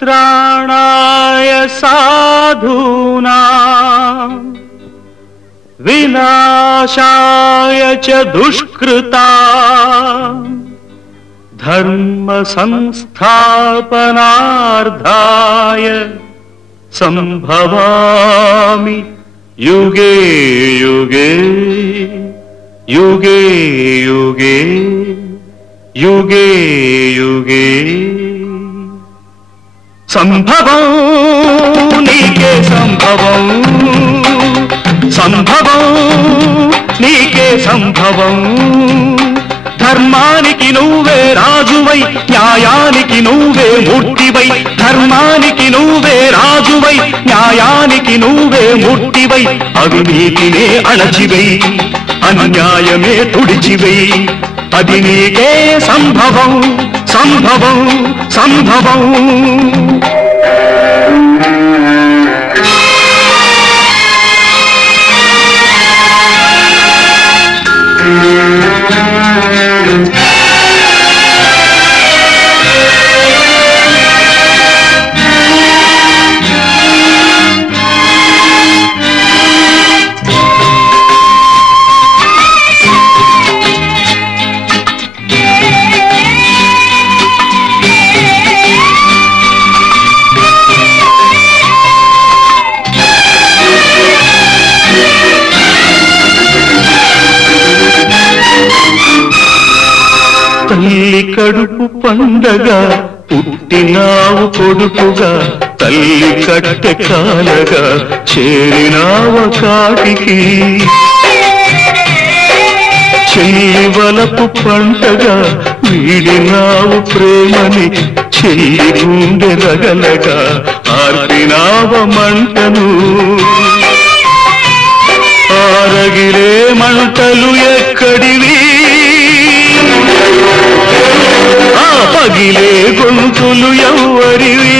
त्राणाय साधूनां विनाशाय च दुष्कृतां धर्म संस्थापनार्थाय संभवामि युगे युगे युगे युगे युगे युगे संभवं नीके संभवं संभवं नीके संभवं ధర్మానికి నువ్వే రాజువై న్యాయానికి నువ్వే మూర్తివై ధర్మానికి నువ్వే రాజువై న్యాయానికి నువ్వే మూర్తివై అవినీతినే అణచివై అన్యాయమే తుడిచివై అది నీకే సంభవం సంభవం సంభవం తల్లి కడుపు పండగా పుట్టినావు కొడుకుగా తల్లి కట్టె కాలగా చేరినావ కాటికి చెల్లి వలపు పంటగా వీడినావు ప్రేమని చెల్లి గుండె రగలగా ఆర్పినావ మంటను ఆరగిలే మంటలు ఎక్కడివి ఆ పగిలే గొంతులు ఎవ్వరివి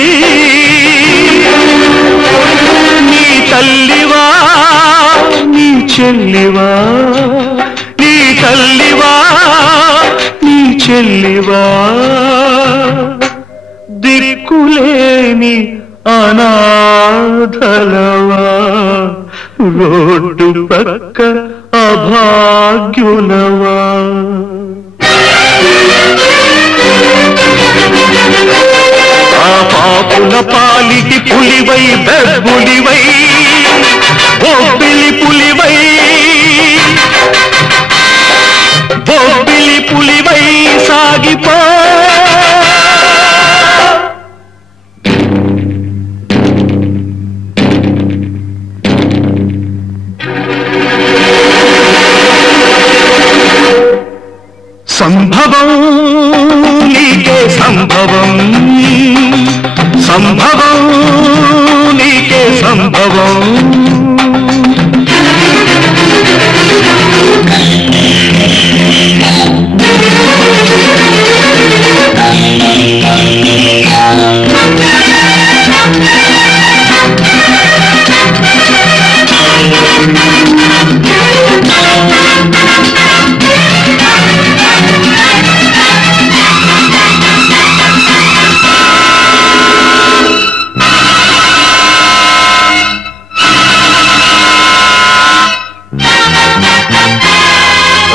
నీ తల్లివా నీ చెల్లివా నీ తల్లివా నీ చెల్లివా దిక్కులేని అనాథలవా రోడ్డు పక్క అభాగ్యులవా ఆ పాపుల పాలిటి పులివై బెబ్బులివై బొబ్బిలి పులివై బొబ్బిలి పులివై సాగిపో సంభవం నీకే సంభవం సంభవం నీకే సంభవం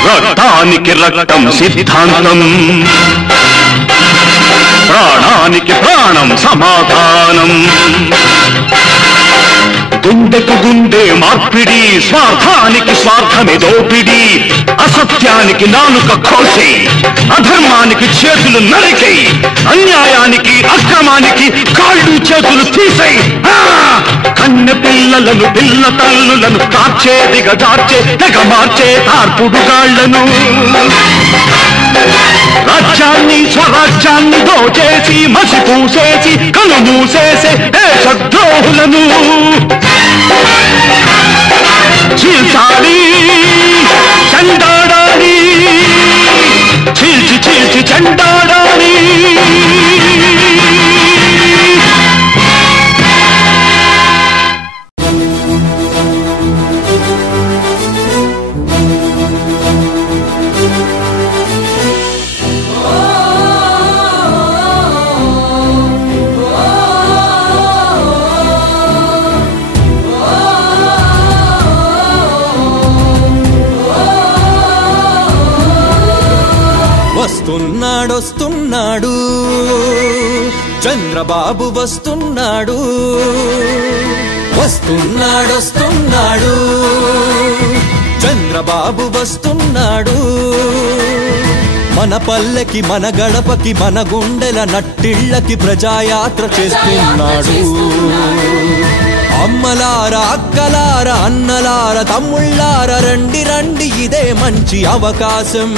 రక్తానికి రక్తం సిద్ధాంతం ప్రాణానికి ప్రాణం సమాధానం గుండెకు గుండె మార్పిడి స్వార్థానికి స్వార్థమే దోపిడి అసత్యానికి నాలుక కోసి అధర్మానికి చేతులు నరికై అన్యాయానికి అక్రమానికి కాళ్ళు చేతులు తీసై కన్నె పిల్లలను పిల్ల తల్లులను కార్చే దిగజార్చే తెగ మార్చే తార్పుడు గాళ్లను రాజ్యాన్ని స్వరాజ్యాన్ని దోచేసి మసి పూసేసి కను మూసేసే దేశద్రోహులను చీల్చాలి చెండాడాలి చీల్చి చీల్చి చెండాడాలి Oh వస్తున్నాడు చంద్రబాబు వస్తున్నాడు వస్తున్నాడు వస్తున్నాడు చంద్రబాబు వస్తున్నాడు మన పల్లెకి మన గడపకి మన గుండెల నట్టిళ్ళకి ప్రజాయాత్ర చేస్తున్నాడు అమ్మలారా అక్కలారా అన్నలారా తమ్ముళ్ళారా రండి రండి ఇదే మంచి అవకాశం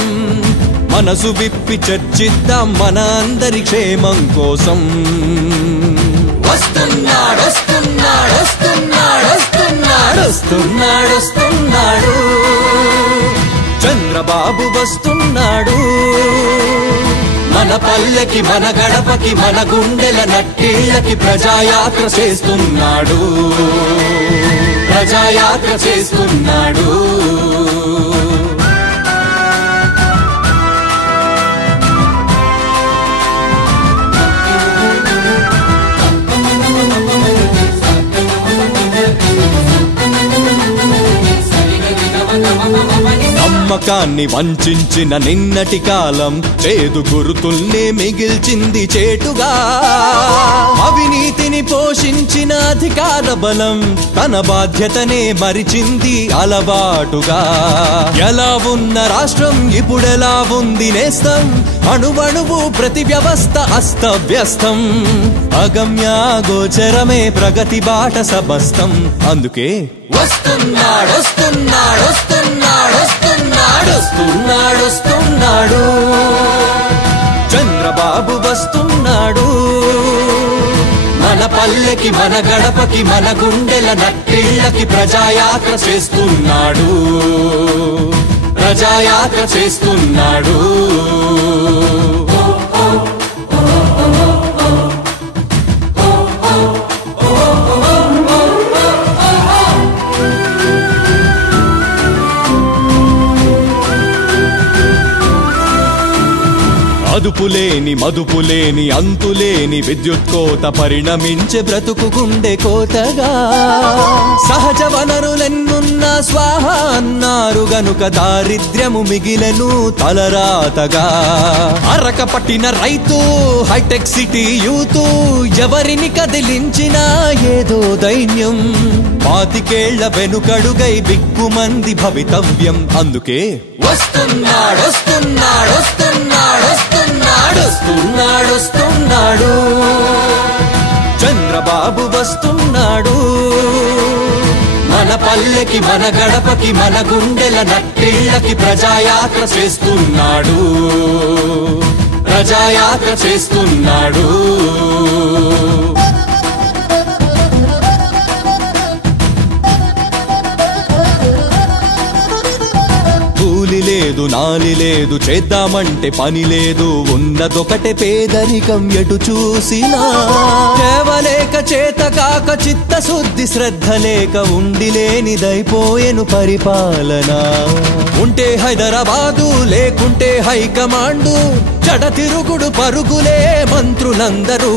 మనసు విప్పి చర్చిద్దాం మన అందరి క్షేమం కోసం వస్తున్నాడు వస్తున్నాడు వస్తున్నాడు వస్తున్నాడు వస్తున్నాడు వస్తున్నాడు చంద్రబాబు వస్తున్నాడు మన పల్లెకి మన గడపకి మన గుండెల నట్టిళ్ళకి ప్రజాయాత్ర చేస్తున్నాడు ప్రజాయాత్ర చేస్తున్నాడు నమ్మకాన్ని వంచిన నిన్నటి కాలం చేదు గుర్తుల్నే మిగిల్చింది చేటుగా అవినీతిని పోషించిన అధికార బలం తన బాధ్యతనే మరిచింది అలవాటుగా ఎలా ఉన్న రాష్ట్రం ఇప్పుడెలా ఉంది నేస్తం అణువణువు ప్రతి వ్యవస్థ అస్తవ్యస్తం అగమ్యాగోచరమే ప్రగతి బాట సమస్తం అందుకే వస్తున్నాడు వస్తున్నాడు వస్తున్నాడు వస్తున్నాడు వస్తున్నాడు వస్తున్నాడు చంద్రబాబు వస్తున్నాడు మన పల్లెకి మన గడపకి మన గుండెల నట్టిళ్ళకి ప్రజాయాత్ర చేస్తున్నాడు ప్రజాయాత్ర చేస్తున్నాడు అదుపులేని మదుపులేని అంతులేని విద్యుత్ కోత పరిణమించే బ్రతుకు గుండె కోతగా సహజ వనరులెన్నున్నా స్వాహ అన్నారు గనుక దారిద్ర్యము మిగిలెను తలరాతగా అరక పట్టిన రైతు హైటెక్ సిటీ యూత్ ఎవరిని కదిలించినా ఏదో దైన్యం పాతికేళ్ల వెనుకడుగై బిక్కుమంది భవితవ్యం అందుకే వస్తున్నాడు వస్తున్నాడు వస్తున్నాడు వస్తున్నాడు వస్తున్నాడు వస్తున్నాడు చంద్రబాబు వస్తున్నాడు మన పల్లెకి మన గడపకి మన గుండెల నట్టిళ్ళకి ప్రజాయాత్ర చేస్తున్నాడు ప్రజాయాత్ర చేస్తున్నాడు లేదు నాలి లేదు చేద్దామంటే పని లేదు ఉన్నదొకటే పేదరికం ఎటు చూసినా కేవలేక చేత కాక చిత్తశుద్ధి శ్రద్ధ లేక ఉండి లేనిదైపోయెను పరిపాలన ఉంటే హైదరాబాదు లేకుంటే హైకమాండు జడ తిరుగుడు పరుగులే మంత్రులందరూ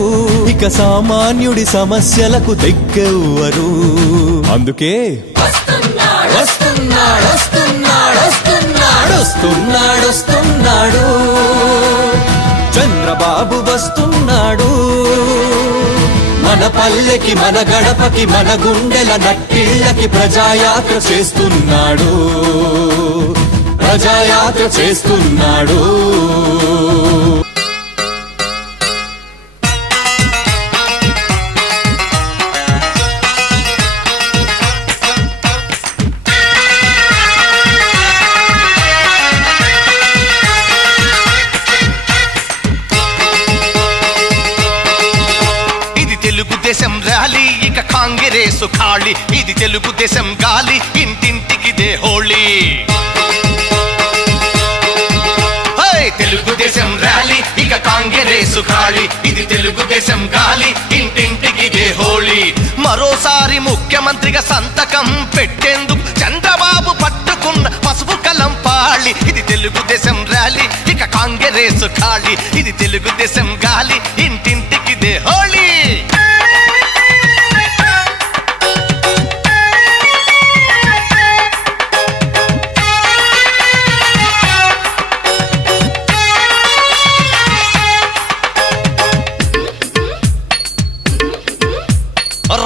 ఇక సామాన్యుడి సమస్యలకు దిక్కెవ్వరు అందుకే వస్తున్నాడు వస్తున్నాడు వస్తున్నాడు వస్తున్నాడు వస్తున్నాడు చంద్రబాబు వస్తున్నాడు మన పల్లెకి మన గడపకి మన గుండెల నట్టిళ్ళకి ప్రజాయాత్ర చేస్తున్నాడు ప్రజాయాత్ర చేస్తున్నాడు కాంగ్రెసు ఖాళీ ఇది తెలుగుదేశం గాలి ఇంటింటికిదే హోళీ తెలుగుదేశం ర్యాలీ ఇక కాంగ్రెసు ఖాళీ ఇది తెలుగుదేశం గాలి ఇంటింటికిదే హోళీ మరోసారి ముఖ్యమంత్రిగా సంతకం పెట్టేందుకు చంద్రబాబు పట్టుకున్న పసుపు కలం పాళి ఇది తెలుగుదేశం ర్యాలీ ఇక కాంగ్రెసు ఖాళీ ఇది తెలుగుదేశం గాలి ఇంటింటికిదే హోళీ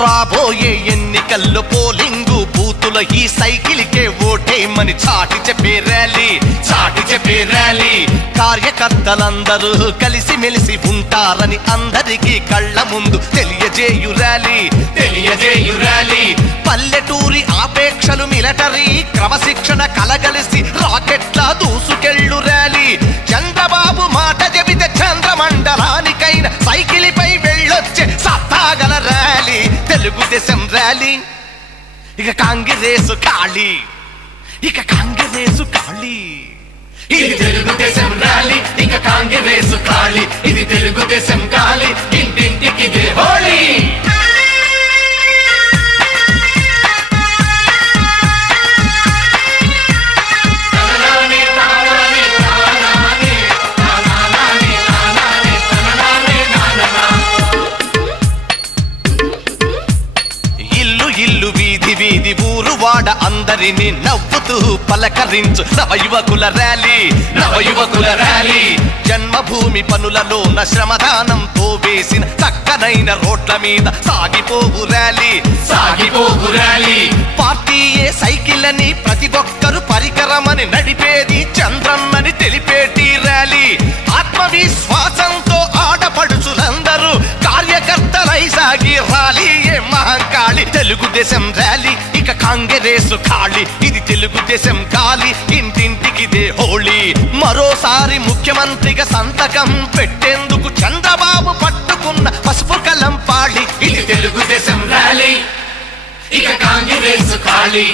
రాబోయే ఎన్నికల్లో పోలింగు బూతుల ఈ సైకిల్కే ఓటేమని చాటి చెప్పే ర్యాలీ కార్యకర్తలందరూ కలిసి మెలిసి ఉంటారని అందరికీ కళ్ళ ముందు తెలియజేయు ర్యాలీ పల్లెటూరి ఆపేక్షలు మిలిటరీ క్రమశిక్షణ కలగలిసి రాకెట్ల దూసుకెళ్ళు ర్యాలీ చంద్రబాబు మాట చెబితే చంద్రమండలానికైన సైకిల్ పై వెళ్ళొచ్చే సత్తాగల ర్యాలీ తెలుగుదేశం ర్యాలీ ఇక కాంగ్రెసు ఖాళీ ఇది తెలుగుదేశం ర్యాలీ ఇక కాంగ్రెసు ఖాళీ ఇది తెలుగుదేశం ఖాళీ ఇంటింటికి దే హోళీ ఇల్లు వీధి వీధి ఊరు వాడ అందరినీ నవ్వుతూ పలకరించు నవయువకుల ర్యాలీ జన్మభూమి పనులలోన శ్రమదానంతో వేసిన చక్కనైన రోడ్ల మీద సాగిపోవు ర్యాలీ పార్టీయే సైకిల్ అని ప్రతి ఒక్కరు పరికరమని నడిపేది చంద్రన్నని తెలిపేటి ర్యాలీ ఆత్మవిశ్వాసంతో ఆడపడుచులందరూ కార్యకర్తలై సాగి ర్యాలీయే మహంకాళి తెలుగుదేశం ర్యాలీ ఇక కాంగ్రెసు ఖాళీ ఇది తెలుగుదేశం గాలి ఇంటింటికి దే హోళీ మరోసారి ముఖ్యమంత్రిగా సంతకం పెట్టేందుకు చంద్రబాబు పట్టుకున్న పసుపు కలం పాళి ఇది తెలుగుదేశం ర్యాలీ ఇక కాంగ్రెసు ఖాళీ